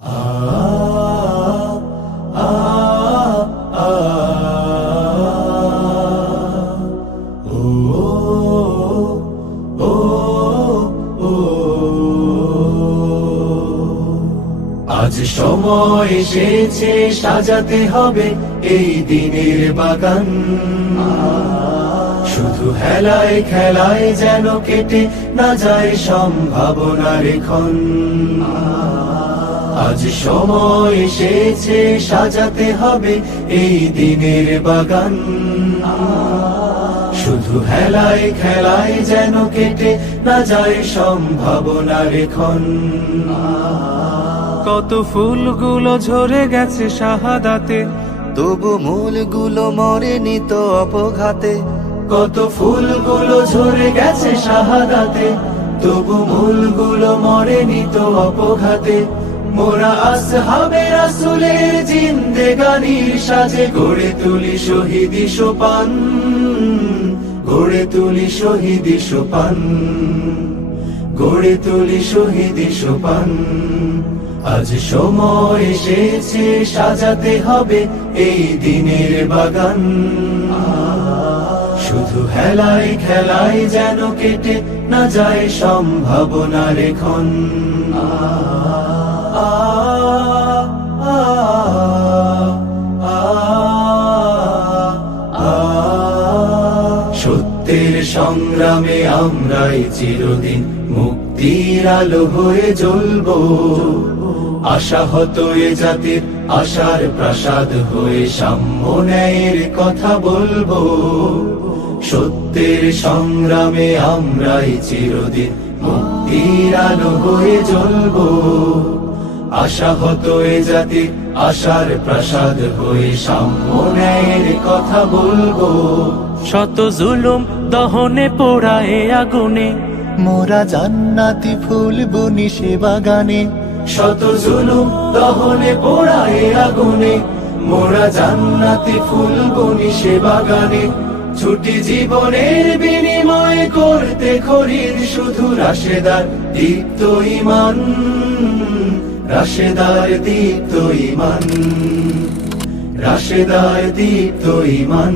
আজ সময় এসেছে সাজাতে হবে এই দিনের বাগান, শুধু হেলায় খেলায় যেন কেটে না যায় সম্ভাবনার ক্ষণ। আজ সময় এসেছে সাজাতে হবে এই দিনের বাগান, শুধু হেলায় খেলায় যেন কেটে না যায় সম্ভাবনার ক্ষণ। কত ফুলগুলো ঝরে গেছে শাহাদাতে, তবু মূলগুলো মরেনি তো অপঘাতে। কত ফুলগুলো ঝরে গেছে শাহাদাতে, তবু মূলগুলো মরেনি তো অপঘাতে। মোরা আসহাবে রাসূলের জিন্দেগানির সাজে গড়ে তুলি শহীদি সোপান, গড়ে তুলি শহীদি সোপান, গড়ে তুলি শহীদি সোপান। আজ সময় এসেছে সাজাতে হবে এই দিনের বাগান, শুধু হেলায় খেলায় যেন কেটে না যায় সম্ভাবনার ক্ষণ। সত্যের সংগ্রামে আমরাই চিরদিন মুক্তির আলো হয়ে জ্বলবো, আশাহত এ জাতির আশার প্রাসাদ হয়ে সাম্য ন্যায়ের কথা বলবো। সত্যের সংগ্রামে আমরাই চিরদিন মুক্তির আলো হয়ে জ্বলবো, আশাহত এ জাতির আশার প্রাসাদ হয়ে সাম্য ন্যায়ের কথা বলবো। শত জুলুম দহনে পোড়ায় আগুনে, মোরা জান্নাতি ফুল বুনি সে বাগানে। শত জুলুম দহনে পোড়ায় আগুনে, মোরা জান্নাতি ফুল বুনি সে বাগানে। ছুটি জীবনের বিনিময় করতে খরিদ শুধু রাশেদার দীপ্ত ঈমান, রাশেদার দীপ্ত ঈমান, রাশেদার দীপ্ত ঈমান।